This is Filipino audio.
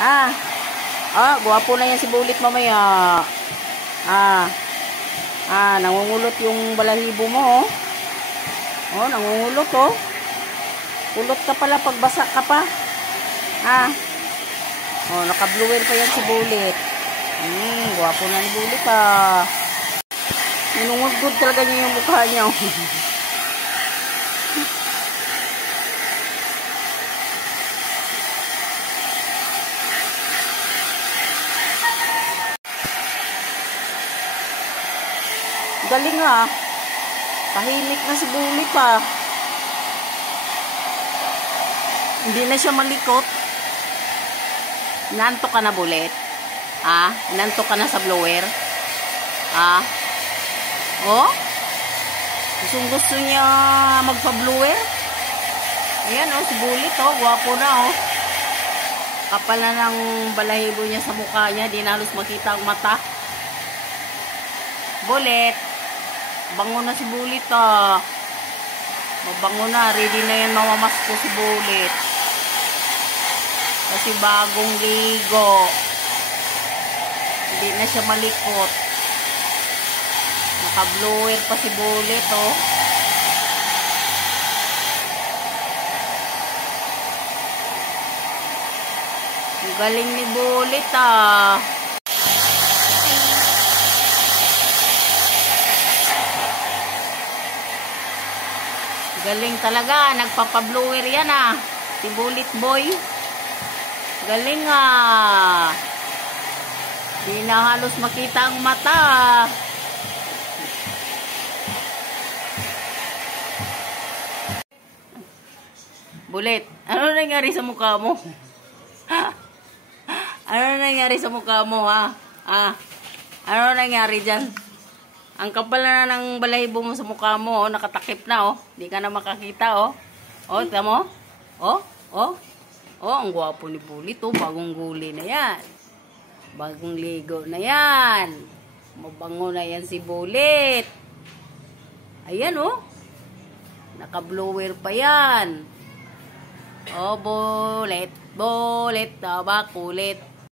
Ah, gwapo na yan si Bulit mamaya. Nangungulot yung balahibo mo, oh. Oh, nangungulot, oh. Kulot ka pala pag basa ka pa. Oh, naka-bluer pa yan si Bulit. Gwapo na ni Bulit, Ninungugod talaga niya yung mukha niya, oh. Galing, tahimik na si Bulit, Hindi na siya malikot. Inantok ka na, Bulit? Inantok ka na sa blower? Oh? Gusto niya magpa-blower? Ayan, oh, si Bulit, oh. Gwapo na, oh. Kapal na ng balahibo niya sa mukha niya. Di na halos makita ang mata. Bulit. Bango na si Bulit, Mabango na. Ready na yan mamamasko si Bulit. Kasi bagong ligo. Hindi na siya malikot. Naka-blower pa si Bulit, oh. Ang galing ni Bulit, Galing talaga. Nagpapa-blower yan, si Bulit boy. Galing, Di na halos makita ang mata, Bulit, ano nangyari sa mukha mo? Ano nangyari sa mukha mo, Ano nangyari dyan? Ang kapal na ng balahibo mo sa mukha mo, nakatakip na, Di ka na makakita, Oh, tama mo? Ang gwapo ni Bulit, Bagong guli na yan. Bagong ligo na yan. Mabango na yan si Bulit. Ayan, naka-blower pa yan. Bulit, bakulit.